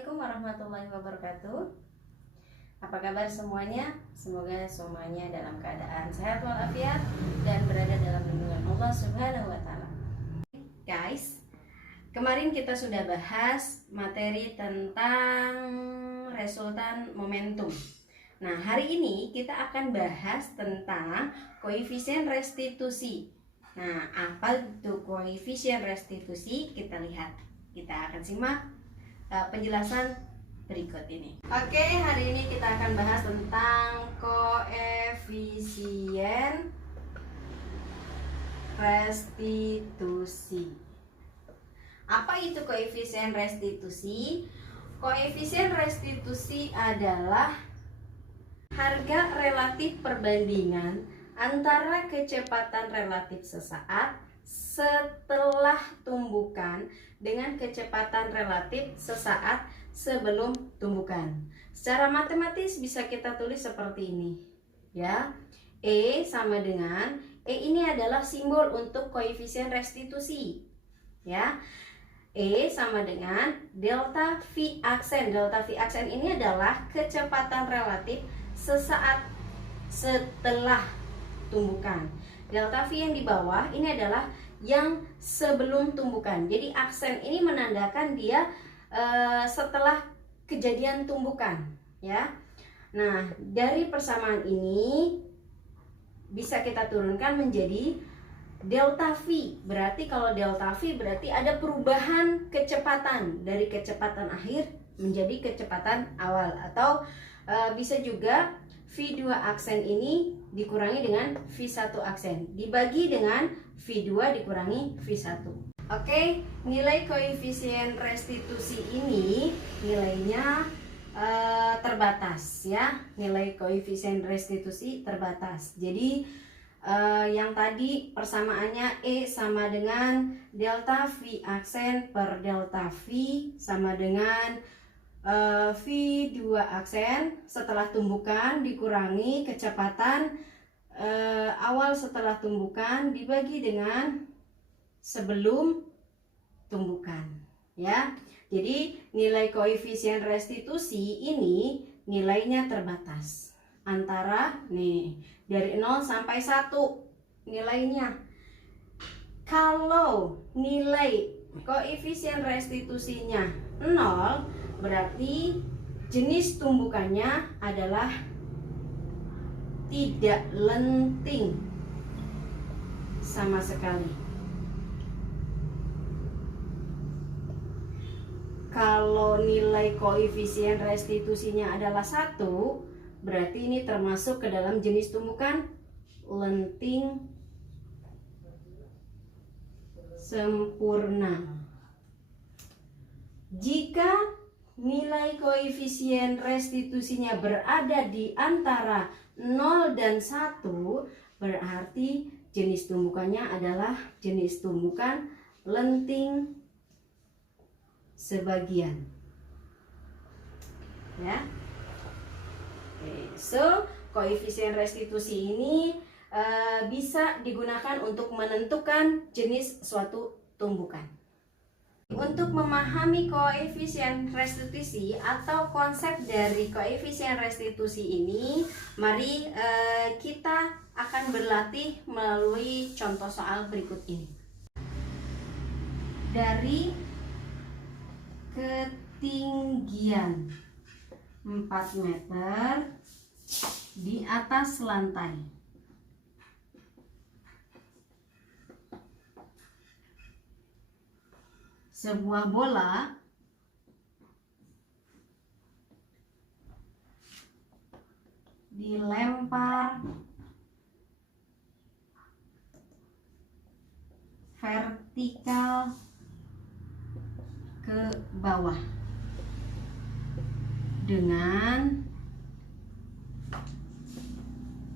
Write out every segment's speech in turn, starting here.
Assalamualaikum warahmatullahi wabarakatuh. Apa kabar semuanya? Semoga semuanya dalam keadaan sehat walafiat dan berada dalam lindungan Allah Subhanahu wa taala. Guys, kemarin kita sudah bahas materi tentang resultan momentum. Nah, hari ini kita akan bahas tentang koefisien restitusi. Nah, apa itu koefisien restitusi? Kita lihat. Kita akan simak penjelasan berikut ini. Oke, hari ini kita akan bahas tentang koefisien restitusi. Apa itu koefisien restitusi? Koefisien restitusi adalah harga relatif perbandingan antara kecepatan relatif sesaat setelah tumbukan dengan kecepatan relatif sesaat sebelum tumbukan. Secara matematis bisa kita tulis seperti ini, ya. E sama dengan ini adalah simbol untuk koefisien restitusi, ya. E sama dengan delta V aksen. Delta V aksen ini adalah kecepatan relatif sesaat setelah tumbukan. Delta V yang di bawah ini adalah yang sebelum tumbukan. Jadi aksen ini menandakan dia setelah kejadian tumbukan, ya. Nah, dari persamaan ini bisa kita turunkan menjadi delta V. Berarti kalau delta V berarti ada perubahan kecepatan dari kecepatan akhir menjadi kecepatan awal, atau bisa juga V2 aksen ini dikurangi dengan V1 aksen dibagi dengan V2 dikurangi V1. Oke, nilai koefisien restitusi ini nilainya terbatas, ya. Nilai koefisien restitusi terbatas. Jadi yang tadi persamaannya E sama dengan delta V aksen per delta V sama dengan V2 aksen setelah tumbukan dikurangi kecepatan awal setelah tumbukan dibagi dengan sebelum tumbukan, ya. Jadi nilai koefisien restitusi ini nilainya terbatas antara dari 0 sampai 1 nilainya. Kalau nilai koefisien restitusinya 0, berarti jenis tumbukannya adalah tidak lenting sama sekali. Kalau nilai koefisien restitusinya adalah 1, berarti ini termasuk ke dalam jenis tumbukan lenting sempurna. Jika nilai koefisien restitusinya berada di antara 0 dan 1, berarti jenis tumbukannya adalah jenis tumbukan lenting sebagian, ya. So, koefisien restitusi ini bisa digunakan untuk menentukan jenis suatu tumbukan. Untuk memahami koefisien restitusi atau konsep dari koefisien restitusi ini, mari kita akan berlatih melalui contoh soal berikut ini. Dari ketinggian 4 meter di atas lantai, sebuah bola dilempar vertikal ke bawah dengan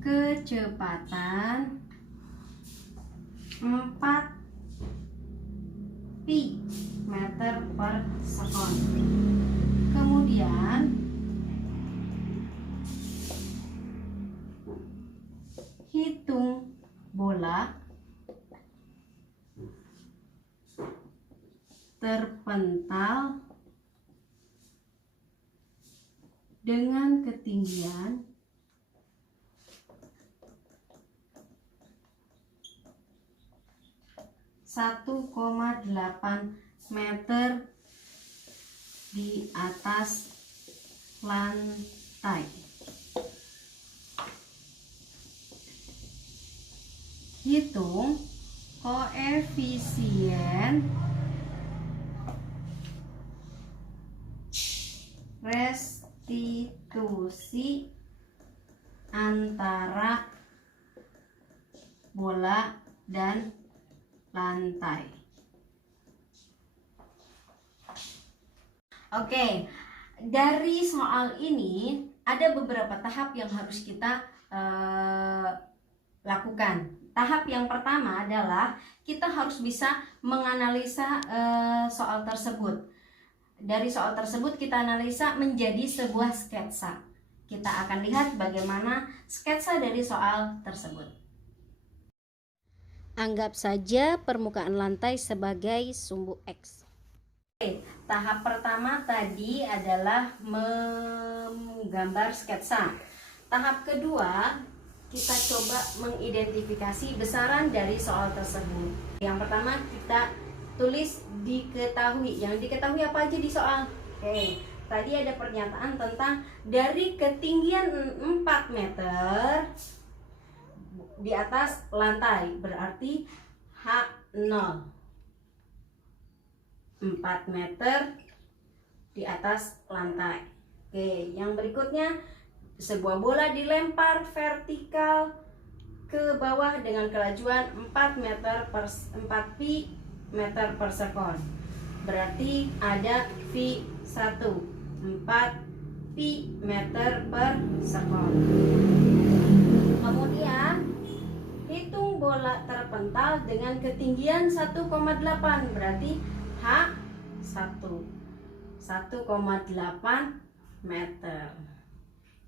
kecepatan 4 pi meter per sekon. Kemudian hitung bola terpental dengan ketinggian 1,8 meter di atas lantai. Hitung koefisien restitusi antara bola dan lantai. Oke, dari soal ini ada beberapa tahap yang harus kita lakukan. Tahap yang pertama adalah kita harus bisa menganalisa soal tersebut. Dari soal tersebut kita analisa menjadi sebuah sketsa. Kita akan lihat bagaimana sketsa dari soal tersebut. Anggap saja permukaan lantai sebagai sumbu X. Oke, tahap pertama tadi adalah menggambar sketsa. Tahap kedua, kita coba mengidentifikasi besaran dari soal tersebut. Yang pertama kita tulis diketahui. Yang diketahui apa aja di soal? Oke, tadi ada pernyataan tentang dari ketinggian 4 meter di atas lantai, berarti H0 4 meter di atas lantai. Oke, yang berikutnya sebuah bola dilempar vertikal ke bawah dengan kelajuan 4 pi meter per sekon. Berarti ada V1 4 pi meter per sekon. Kemudian hitung bola terpental dengan ketinggian 1,8, berarti H1 1,8 meter.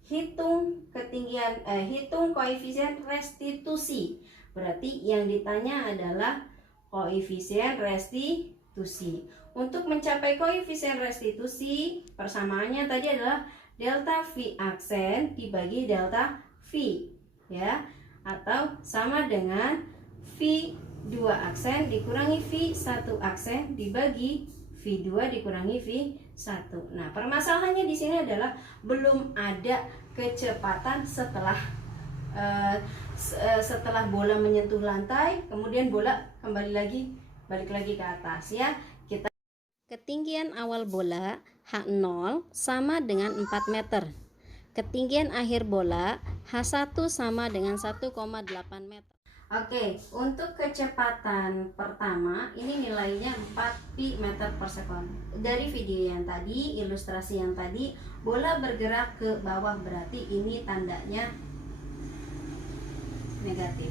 Hitung ketinggian hitung koefisien restitusi. Berarti yang ditanya adalah koefisien restitusi. Untuk mencapai koefisien restitusi, persamaannya tadi adalah delta V aksen dibagi delta V, ya, atau sama dengan V2 aksen dikurangi V1 aksen dibagi V2 dikurangi V1. Nah, permasalahannya di sini adalah belum ada kecepatan setelah bola menyentuh lantai, kemudian bola balik lagi ke atas, ya. Ketinggian awal bola H0 sama dengan 4 meter. Ketinggian akhir bola H1 sama dengan 1,8 meter. Oke, untuk kecepatan pertama ini nilainya 4 pi meter per sekon. Dari video yang tadi, ilustrasi yang tadi, bola bergerak ke bawah, berarti ini tandanya negatif.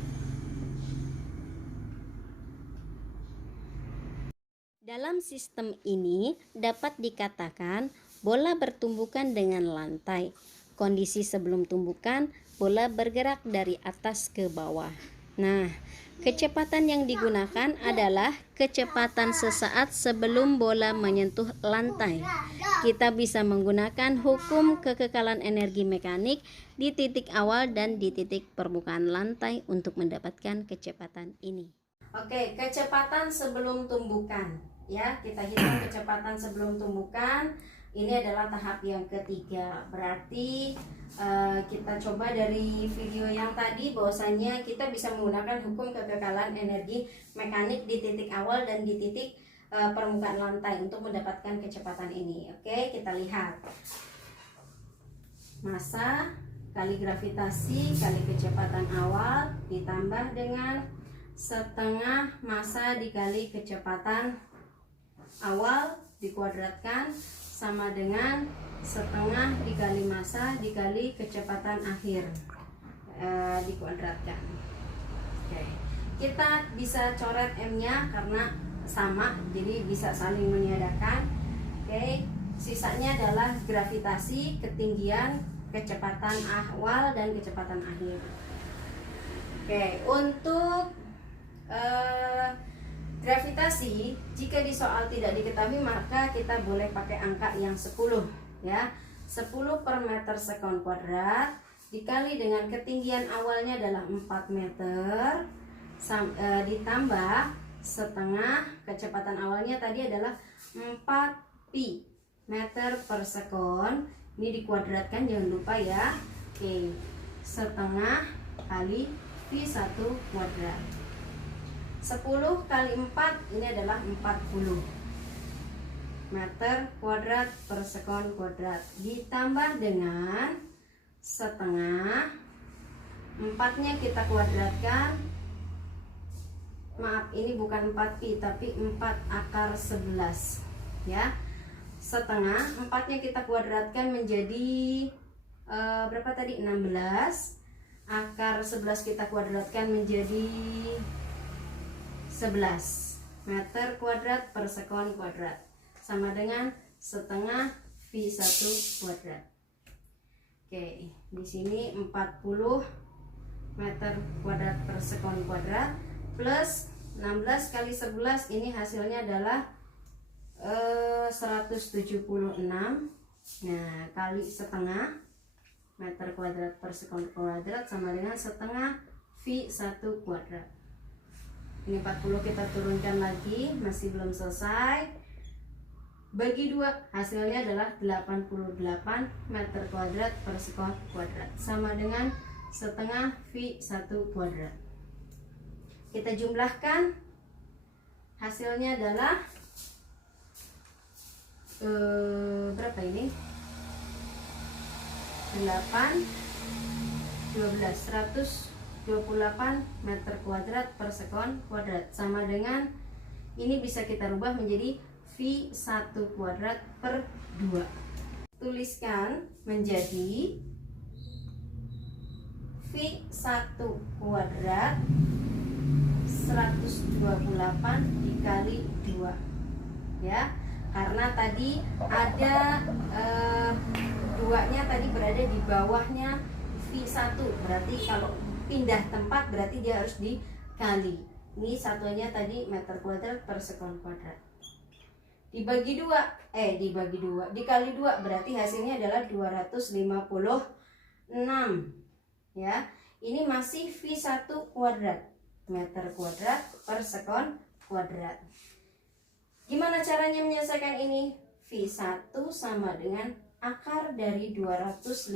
Dalam sistem ini dapat dikatakan bola bertumbukan dengan lantai. Kondisi sebelum tumbukan, bola bergerak dari atas ke bawah. Nah, kecepatan yang digunakan adalah kecepatan sesaat sebelum bola menyentuh lantai. Kita bisa menggunakan hukum kekekalan energi mekanik di titik awal dan di titik permukaan lantai untuk mendapatkan kecepatan ini. Oke, kecepatan sebelum tumbukan, ya, kita hitung kecepatan sebelum tumbukan. Ini adalah tahap yang ketiga. Berarti kita coba dari video yang tadi bahwasanya kita bisa menggunakan hukum kekekalan energi mekanik di titik awal dan di titik permukaan lantai untuk mendapatkan kecepatan ini. Oke, kita lihat. Massa kali gravitasi kali kecepatan awal ditambah dengan setengah massa dikali kecepatan awal dikuadratkan sama dengan setengah dikali massa dikali kecepatan akhir dikuadratkan. Oke. Kita bisa coret M-nya karena sama, jadi bisa saling meniadakan. Oke. Sisanya adalah gravitasi, ketinggian, kecepatan awal dan kecepatan akhir. Oke, untuk gravitasi, jika di soal tidak diketahui maka kita boleh pakai angka yang 10, ya. 10 per meter sekon kuadrat dikali dengan ketinggian awalnya adalah 4 meter ditambah setengah kecepatan awalnya tadi adalah 4 pi meter per sekon. Ini dikuadratkan, jangan lupa ya. Oke, setengah kali pi 1 kuadrat. 10 kali 4 ini adalah 40 meter kuadrat per sekon kuadrat, ditambah dengan setengah, 4-nya kita kuadratkan. Maaf, ini bukan 4 pi tapi 4 akar 11 ya. Setengah, 4-nya kita kuadratkan menjadi berapa tadi? 16. Akar 11 kita kuadratkan menjadi 11 meter kuadrat per sekon kuadrat, sama dengan setengah pi 1 kuadrat. Oke, di sini 40 meter kuadrat per sekon kuadrat plus 16 kali 11, ini hasilnya adalah 176. Nah, kali setengah meter kuadrat per sekon kuadrat sama dengan setengah pi 1 kuadrat. Ini 40 kita turunkan lagi, masih belum selesai. Bagi 2, hasilnya adalah 88 meter kuadrat per sekon kuadrat, sama dengan setengah pi 1 kuadrat. Kita jumlahkan, hasilnya adalah berapa ini? 8 12 128 meter kuadrat per sekon kuadrat, sama dengan ini bisa kita rubah menjadi pi 1 kuadrat per 2. Tuliskan menjadi pi 1 kuadrat 128 dikali 2 ya, karena tadi ada 2-nya tadi berada di bawahnya pi 1, berarti kalau pindah tempat berarti dia harus dikali. Ini satuannya tadi meter kuadrat per sekon kuadrat. Dibagi 2, dikali 2 berarti hasilnya adalah 256 ya. Ini masih pi 1 kuadrat, meter kuadrat per sekon kuadrat. Gimana caranya menyelesaikan ini? Pi 1 sama dengan akar dari 256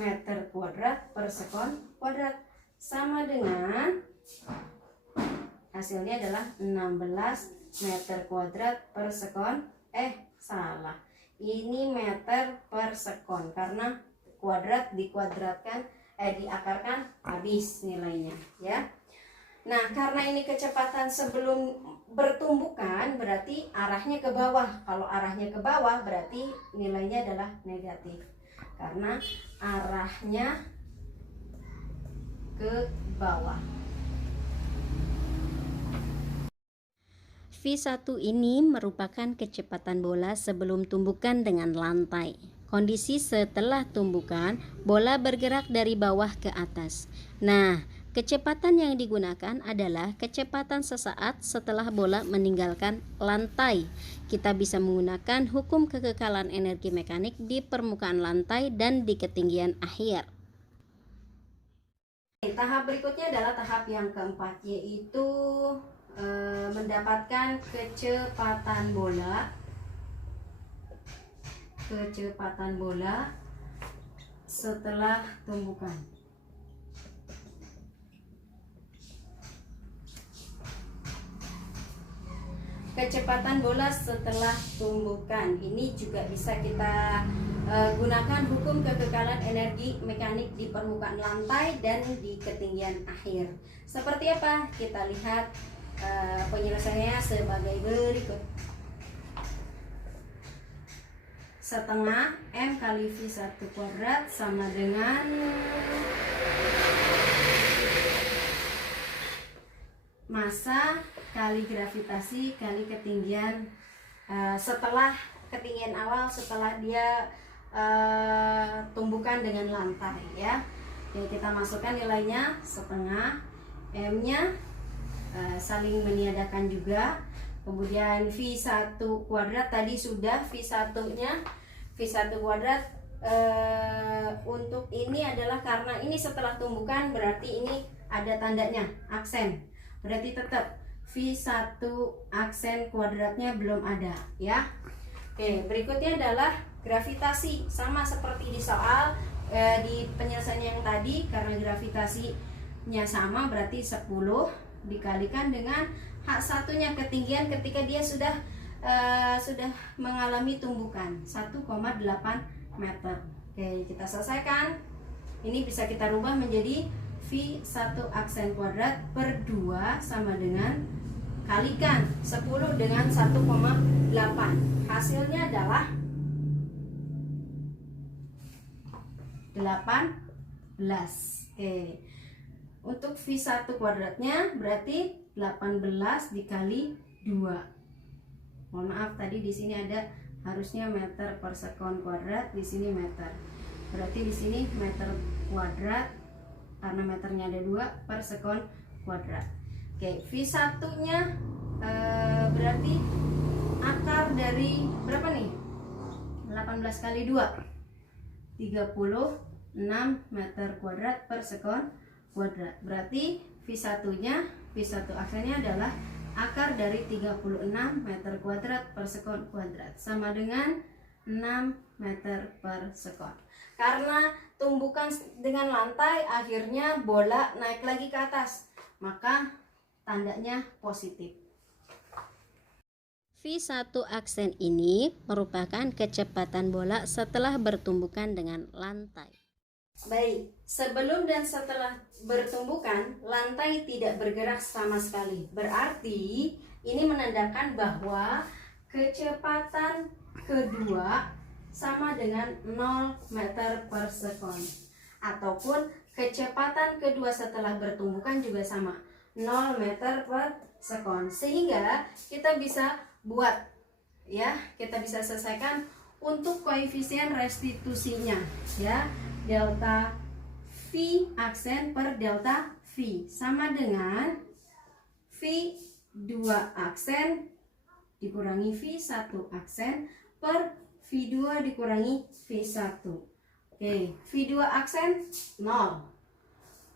meter kuadrat per sekon kuadrat, sama dengan hasilnya adalah 16 meter kuadrat per sekon. Salah, ini meter per sekon karena kuadrat dikuadratkan diakarkan habis nilainya ya. Nah, karena ini kecepatan sebelum bertumbukan berarti arahnya ke bawah. Kalau arahnya ke bawah berarti nilainya adalah negatif, karena arahnya ke bawah. V1 ini merupakan kecepatan bola sebelum tumbukan dengan lantai. Kondisi setelah tumbukan, bola bergerak dari bawah ke atas. Nah, kecepatan yang digunakan adalah kecepatan sesaat setelah bola meninggalkan lantai. Kita bisa menggunakan hukum kekekalan energi mekanik di permukaan lantai dan di ketinggian akhir. Tahap berikutnya adalah tahap yang keempat, yaitu mendapatkan kecepatan bola setelah tumbukan. Kecepatan bola setelah tumbukan ini juga bisa kita gunakan hukum kekekalan energi mekanik di permukaan lantai dan di ketinggian akhir. Seperti apa? Kita lihat penyelesaiannya sebagai berikut. Setengah M kali V 1 kuadrat sama dengan massa kali gravitasi kali ketinggian setelah ketinggian awal, setelah dia tumbukan dengan lantai ya. Jadi kita masukkan nilainya setengah, M nya saling meniadakan juga, Kemudian V1 kuadrat tadi sudah, V1 nya V1 kuadrat untuk ini adalah karena ini setelah tumbukan, berarti ini ada tandanya aksen, berarti tetap V1 aksen kuadratnya belum ada ya. Oke, berikutnya adalah gravitasi, sama seperti di soal di penyelesaian yang tadi, karena gravitasinya sama berarti 10 dikalikan dengan H1 nya ketinggian ketika dia sudah mengalami tumbukan 1,8 meter. Oke, kita selesaikan. Ini bisa kita rubah menjadi V1 aksen kuadrat per 2 sama dengan kalikan 10 dengan 1,8. Hasilnya adalah 18. Oke. Untuk V1 kuadratnya berarti 18 dikali 2. Mohon maaf tadi di sini ada harusnya meter per sekon kuadrat, di sini meter. Berarti di sini meter kuadrat karena meternya ada 2 per sekon kuadrat. Oke, V1-nya berarti akar dari berapa nih? 18 kali 2. 36 meter kuadrat per sekon kuadrat. Berarti V1-nya, V1 aksennya adalah akar dari 36 meter kuadrat per sekon kuadrat, sama dengan 6 meter per sekon. Karena tumbukan dengan lantai, akhirnya bola naik lagi ke atas, maka tandanya positif. V1 aksen ini merupakan kecepatan bola setelah bertumbukan dengan lantai. Baik, sebelum dan setelah bertumbukan, lantai tidak bergerak sama sekali. Berarti ini menandakan bahwa kecepatan kedua sama dengan 0 meter per sekon. Ataupun kecepatan kedua setelah bertumbukan juga sama, 0 meter per sekon. Sehingga kita bisa buat ya, kita bisa selesaikan untuk koefisien restitusinya ya. Delta V aksen per delta V sama dengan V2 aksen dikurangi V1 aksen per V2 dikurangi V1. Oke, V2 aksen 0,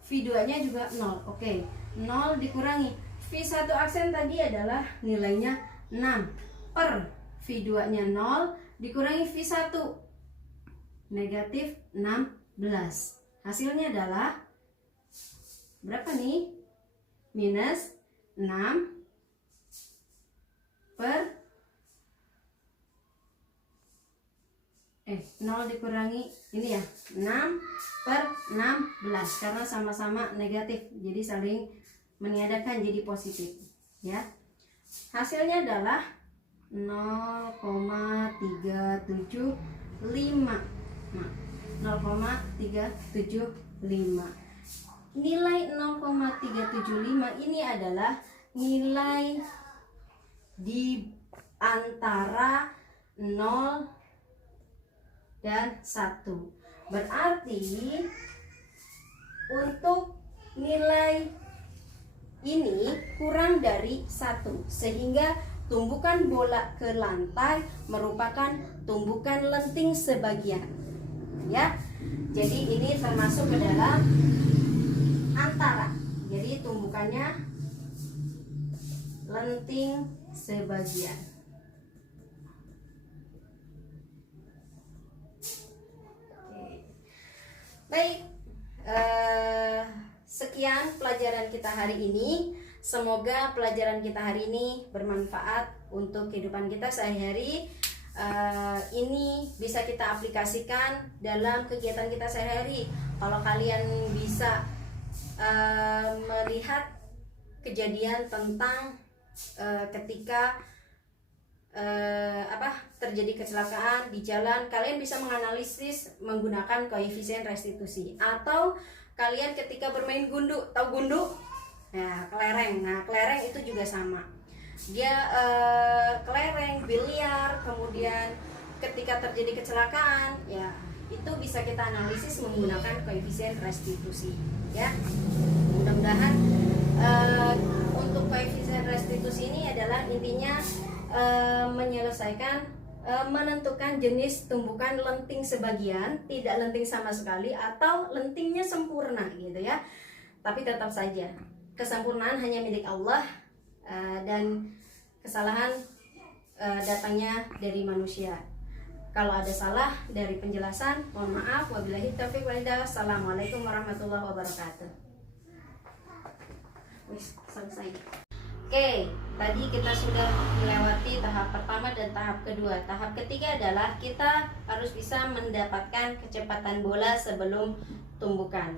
V2 nya juga 0. Oke, 0 dikurangi V1 aksen tadi adalah nilainya 6 per V2 nya 0 dikurangi V1 negatif 16. Hasilnya adalah berapa nih? Minus 6 per 0 dikurangi ini ya, 6 per 16 karena sama-sama negatif, jadi saling meniadakan jadi positif ya. Hasilnya adalah 0,375. Nah, 0,375. Nilai 0,375 ini adalah nilai di antara 0 dan 1. Berarti untuk nilai ini kurang dari 1, sehingga tumbukan bola ke lantai merupakan tumbukan lenting sebagian ya. Jadi ini termasuk ke dalam antara, jadi tumbukannya lenting sebagian. Oke. Baik, sekian pelajaran kita hari ini. Semoga pelajaran kita hari ini bermanfaat untuk kehidupan kita sehari-hari. Ini bisa kita aplikasikan dalam kegiatan kita sehari-hari. Kalau kalian bisa melihat kejadian tentang ketika terjadi kecelakaan di jalan, kalian bisa menganalisis menggunakan koefisien restitusi. Atau kalian ketika bermain gundu, tahu gundu? Ya, kelereng. Nah, kelereng itu juga sama. Dia kelereng, biliar, kemudian ketika terjadi kecelakaan, ya itu bisa kita analisis menggunakan koefisien restitusi. Ya, mudah-mudahan untuk koefisien restitusi ini adalah intinya menyelesaikan menentukan jenis tumbukan lenting sebagian, tidak lenting sama sekali, atau lentingnya sempurna gitu ya. Tapi tetap saja kesempurnaan hanya milik Allah, dan kesalahan datangnya dari manusia. Kalau ada salah dari penjelasan, mohon maaf. Wabillahi taufiq wal hidayah. Assalamualaikum warahmatullahi wabarakatuh. Wis, selesai. Oke, tadi kita sudah melewati tahap pertama dan tahap kedua. Tahap ketiga adalah kita harus bisa mendapatkan kecepatan bola sebelum tumbukan.